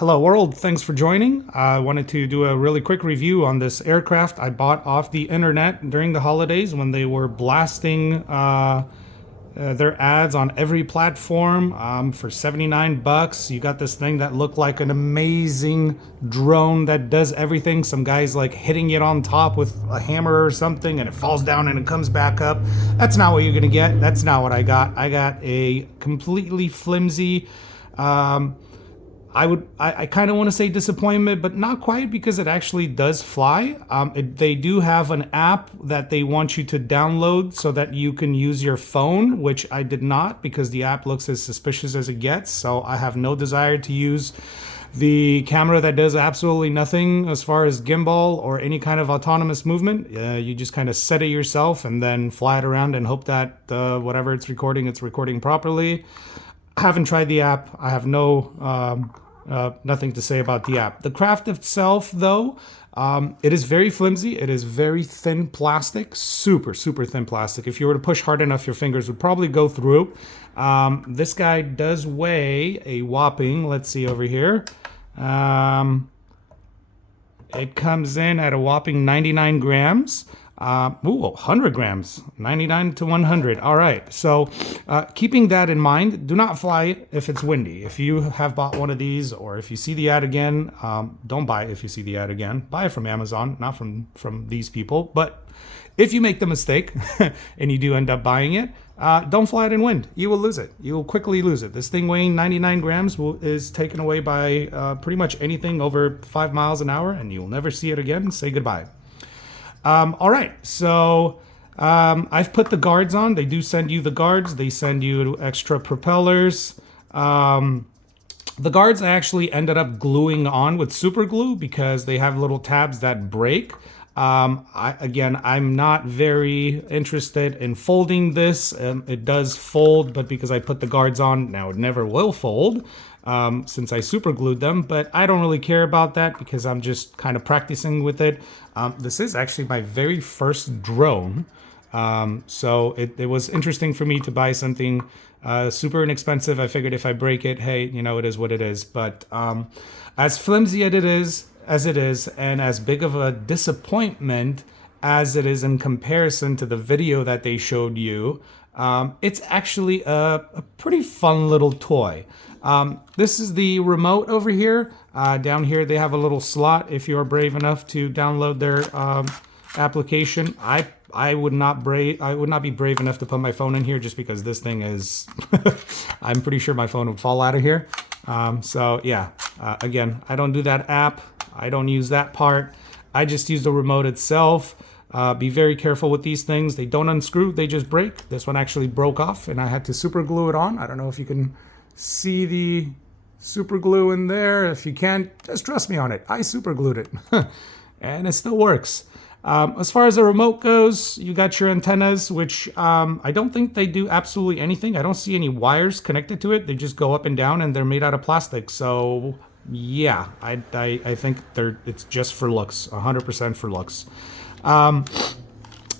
Hello world, thanks for joining. I wanted to do a really quick review on this aircraft I bought off the internet during the holidays when they were blasting their ads on every platform for 79 bucks. You got this thing that looked like an amazing drone that does everything. Some guy's like hitting it on top with a hammer or something and it falls down and it comes back up. That's not what you're gonna get. That's not what I got. I got a completely flimsy I kind of want to say disappointment, but not quite, because it actually does fly. They do have an app that they want you to download so that you can use your phone, which I did not because the app looks as suspicious as it gets. So I have no desire to use the camera that does absolutely nothing as far as gimbal or any kind of autonomous movement. You just kind of set it yourself and then fly it around and hope that whatever it's recording properly. I haven't tried the app. I have nothing to say about the app. The craft itself, though, it is very flimsy. It is very thin plastic, super thin plastic. If you were to push hard enough, your fingers would probably go through. This guy does weigh a whopping, let's see over here. It comes in at a whopping 99 grams. 100 grams, 99 to 100. All right. So keeping that in mind, do not fly if it's windy. If you have bought one of these, or if you see the ad again, don't buy it if you see the ad again. Buy it from Amazon, not from these people. But if you make the mistake and you do end up buying it, don't fly it in wind. You will lose it. You will quickly lose it. This thing weighing 99 grams is taken away by pretty much anything over 5 miles an hour, and you will never see it again. Say goodbye. All right, so I've put the guards on. They do send you the guards. They send you extra propellers. The guards I actually ended up gluing on with super glue because they have little tabs that break. I'm not very interested in folding this. It does fold, but because I put the guards on, now it never will fold. Since I super glued them, but I don't really care about that because I'm just kind of practicing with it. This is actually my very first drone. So it was interesting for me to buy something super inexpensive. I figured if I break it, hey, it is what it is. But as flimsy as it is, and as big of a disappointment as it is in comparison to the video that they showed you, it's actually a pretty fun little toy. This is the remote over here. Down here they have a little slot if you're brave enough to download their application. I would not be brave enough to put my phone in here just because this thing is I'm pretty sure my phone would fall out of here. So yeah, again, I don't do that app. I don't use that part. I just use the remote itself. Be very careful with these things. They don't unscrew, they just break. This one actually broke off and I had to super glue it on. I don't know if you can see the super glue in there. If you can't, just trust me on it. I super glued it and it still works. As far as the remote goes, you got your antennas, which I don't think they do absolutely anything. I don't see any wires connected to it. They just go up and down and they're made out of plastic. So yeah, I think it's just for looks, 100% for looks.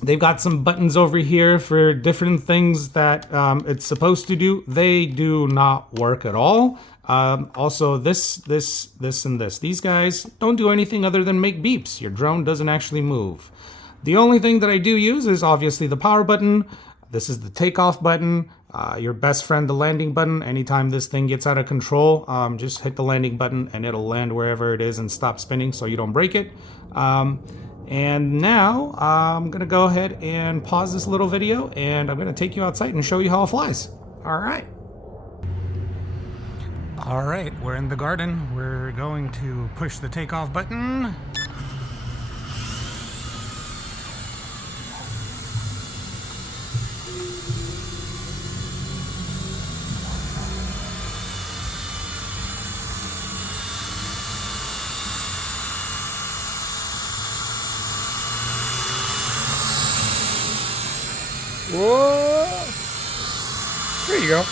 They've got some buttons over here for different things that it's supposed to do. They do not work at all. Also, this, and this. These guys don't do anything other than make beeps. Your drone doesn't actually move. The only thing that I do use is obviously the power button. This is the takeoff button. Your best friend, the landing button. Anytime this thing gets out of control, just hit the landing button and it'll land wherever it is and stop spinning so you don't break it. And now I'm gonna go ahead and pause this little video and I'm gonna take you outside and show you how it flies. All right, we're in the garden. We're going to push the takeoff button. Whoa! There you go.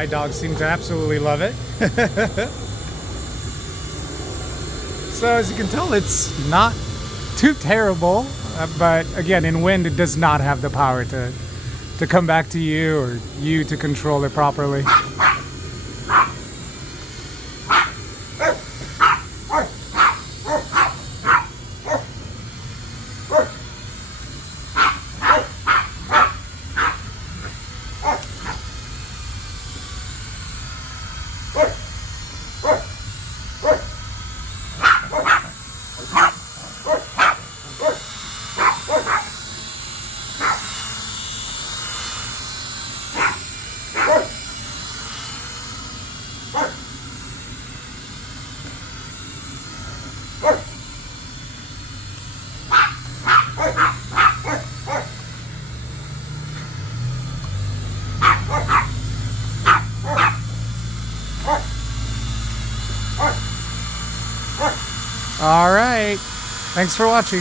My dogs seem to absolutely love it. So as you can tell, it's not too terrible, but again, in wind, it does not have the power to come back to you or you to control it properly. All right. Thanks for watching.